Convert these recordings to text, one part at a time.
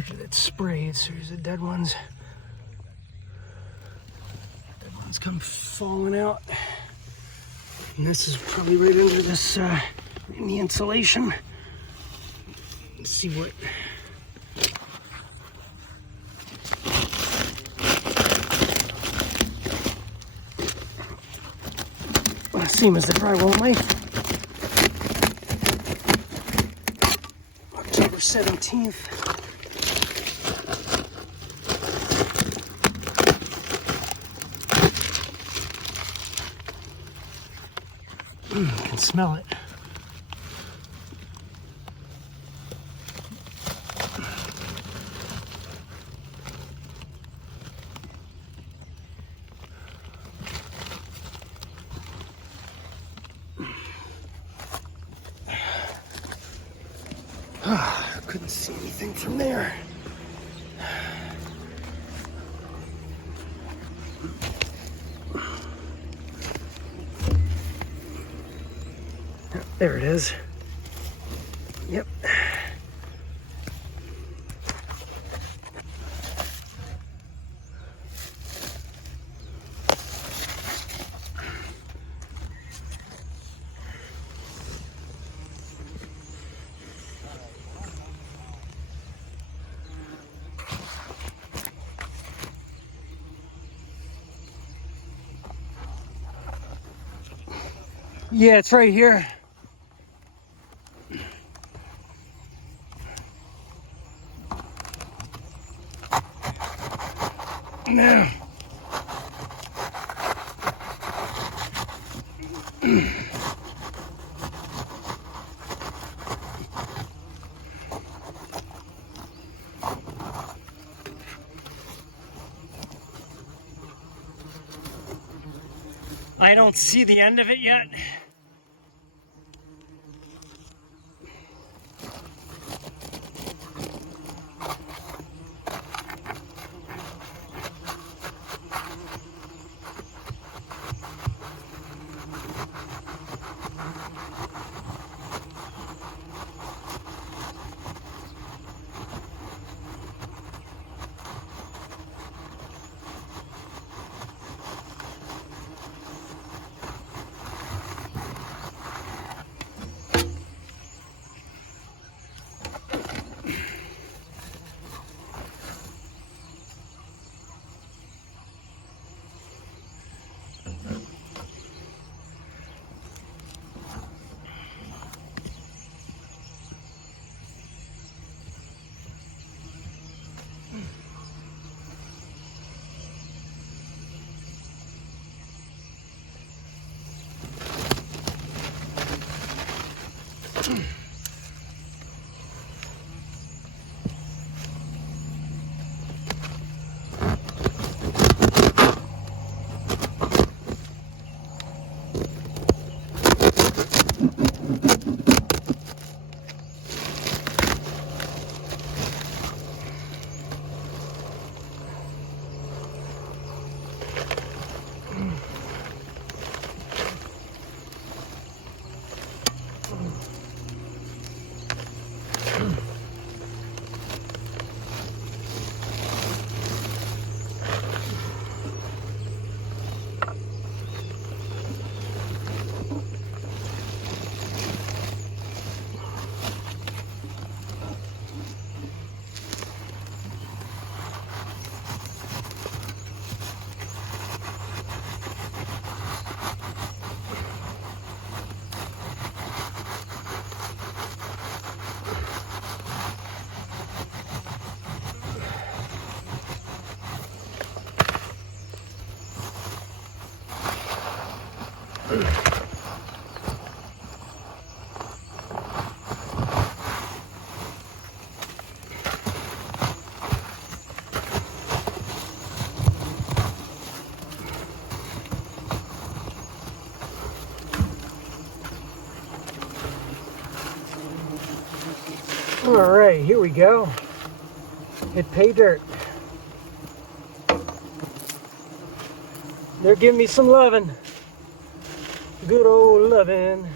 structure that's sprayed. So here's the dead ones. Dead ones come falling out. And this is probably right under this, in the insulation. Let's see what. Well, same as the drywall knife. October 17th. I can smell it. Couldn't see anything from there. There it is. Yep. Yeah, it's right here. No. I don't see the end of it yet. All right, here we go. Hit pay dirt. They're giving me some loving. Good old loving.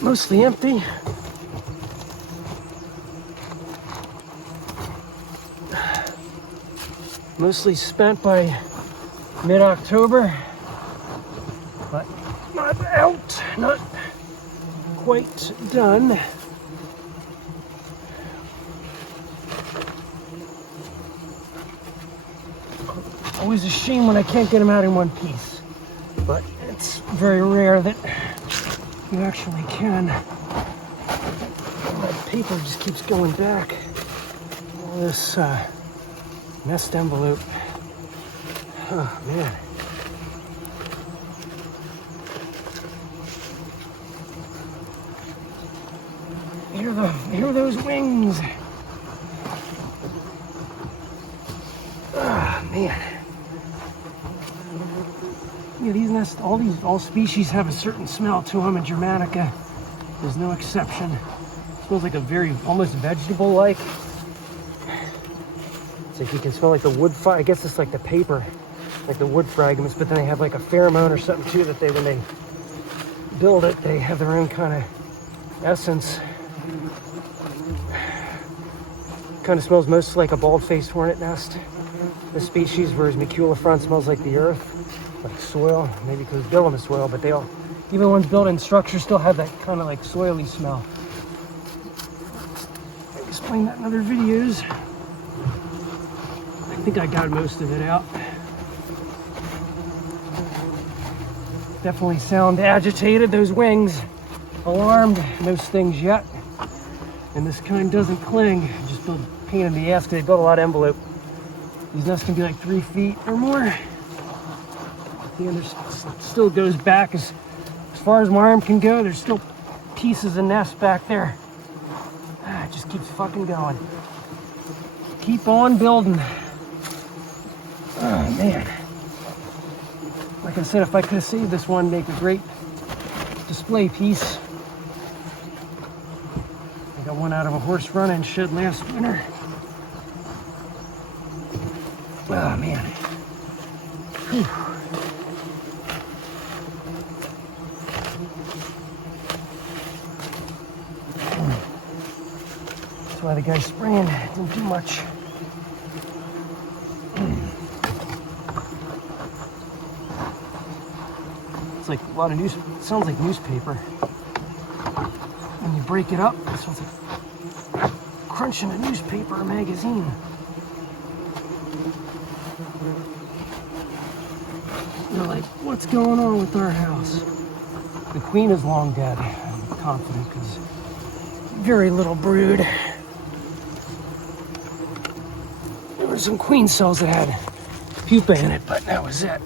Mostly empty. Mostly spent by mid-October, but not out, not quite done. Always a shame when I can't get them out in one piece, but it's very rare that you actually can. My paper just keeps going back. All this nest envelope. Oh man. Hear those wings. Ah man. Yeah, these nests, all species have a certain smell to them, and Germanica is no exception. It smells like a very, almost vegetable-like. It's like you can smell like the wood, I guess it's like the paper, like the wood fragments, but then they have like a pheromone or something too that when they build it, they have their own kind of essence. Kind of smells most like a bald-faced hornet nest, this species, whereas Maculifront smells like the earth. Like soil, maybe because it's built on the soil, but they all, even the ones built in structures, still have that kind of like soily smell. I explained that in other videos. I think I got most of it out. Definitely sound agitated, those wings. Alarmed, no stings yet. And this kind doesn't cling, just build pain in the ass because they build a lot of envelope. These nests can be like 3 feet or more. And there still goes back as far as my arm can go. There's still pieces of nest back there. It just keeps fucking going. Keep on building. Oh man. Like I said, if I could have saved this one, make a great display piece. I got one out of a horse run-in shed last winter. Oh man. Whew. Why the guy spraying didn't do much. It's like a lot of it sounds like newspaper. When you break it up, it sounds like crunching a newspaper or magazine. You're like, what's going on with our house? The queen is long dead, I'm confident, because very little brood. There were some queen cells that had pupa in it, but that was it.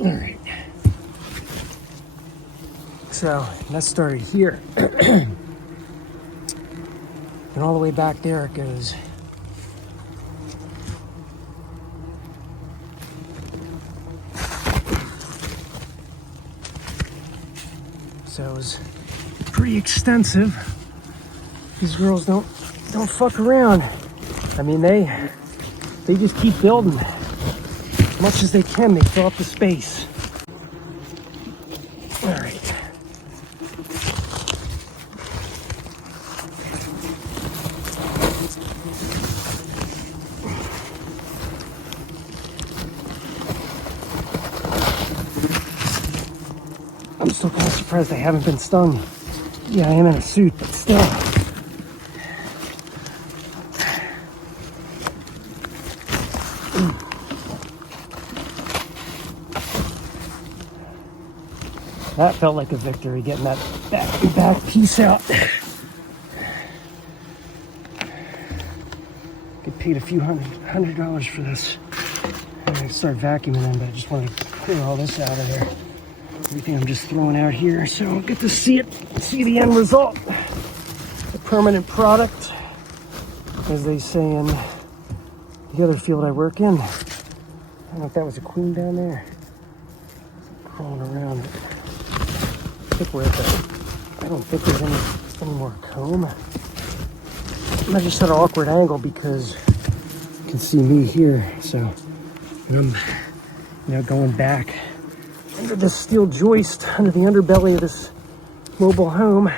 All right. So let's start here. And all the way back there it goes. So it was pretty extensive. These girls don't fuck around. I mean, they just keep building as much as they can. They fill up the space. All right. I'm still kind of surprised I haven't been stung. Yeah, I am in a suit, but still. That felt like a victory, getting that back piece out. Get paid a few $100 for this. I'm gonna start vacuuming them, but I just want to clear all this out of there. Everything I'm just throwing out here, so I'll get to see the end result. The permanent product, as they say in the other field I work in. I don't know if that was a queen down there. Crawling around. I think we're at I don't think there's any more comb. I just at an awkward angle because you can see me here. So I'm going back under this steel joist, under the underbelly of this mobile home.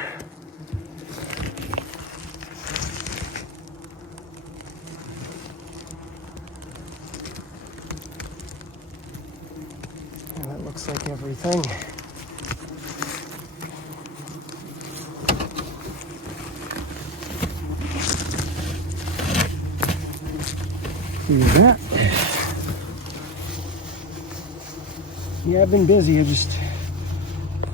And that looks like everything. Do that. Yeah, I've been busy.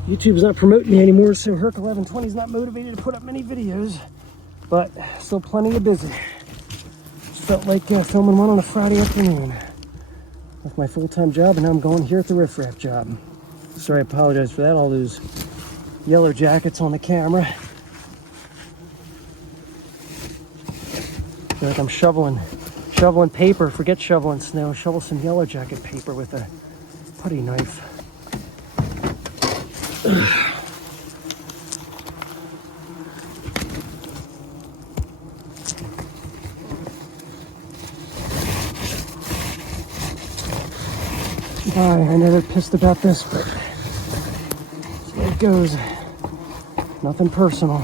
YouTube's not promoting me anymore, so Herc 1120 is not motivated to put up many videos, but still plenty of busy. Just felt like filming one on a Friday afternoon. Left my full-time job, and now I'm going here at the riffraff job. Sorry, I apologize for that. All those yellow jackets on the camera. I feel like I'm shoveling paper. Forget shoveling snow. Shovel some yellow jacket paper with a putty knife. I know they're pissed about this, but that's the way it goes. Nothing personal.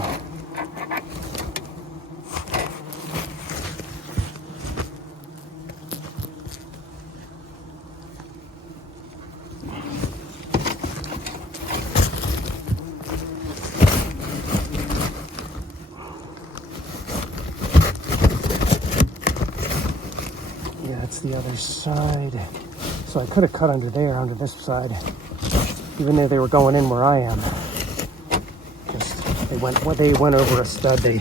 Yeah, it's the other side. So I could have cut under there, under this side, even though they were going in where I am. Just they went over a stud. They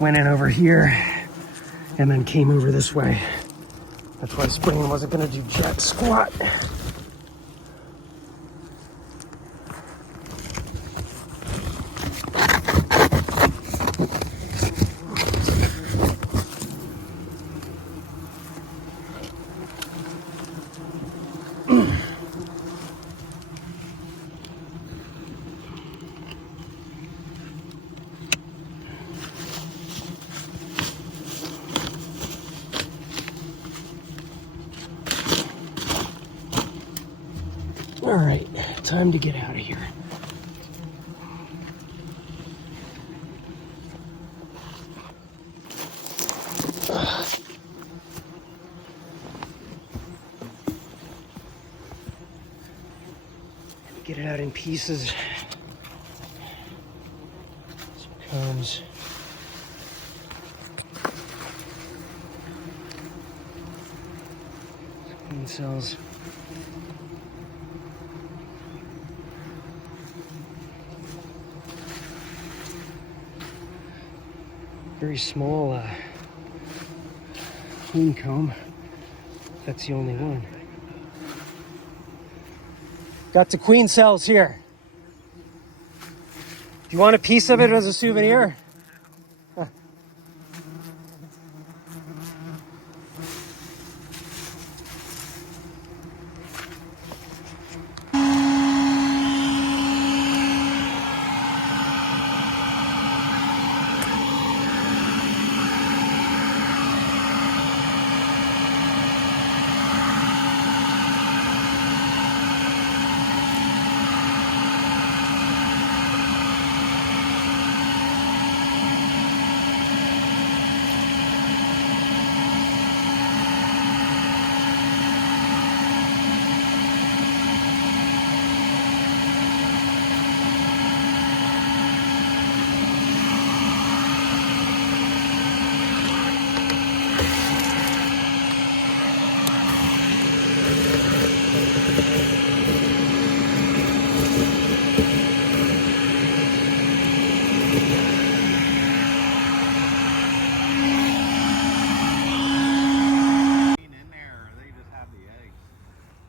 went in over here and then came over this way. That's why springing wasn't going to do jack squat. All right, time to get out of here. Get it out in pieces. Some combs. Some queen cells. Very small queen comb. That's the only one. Got the queen cells here. Do you want a piece of it as a souvenir?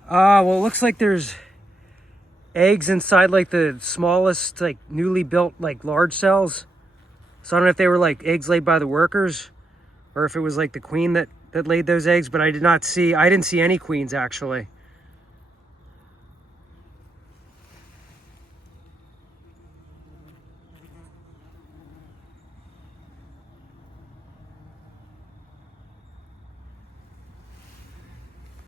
Well, it looks like there's eggs inside like the smallest, like newly built, like large cells. So I don't know if they were like eggs laid by the workers or if it was like the queen that laid those eggs, but I didn't see any queens actually.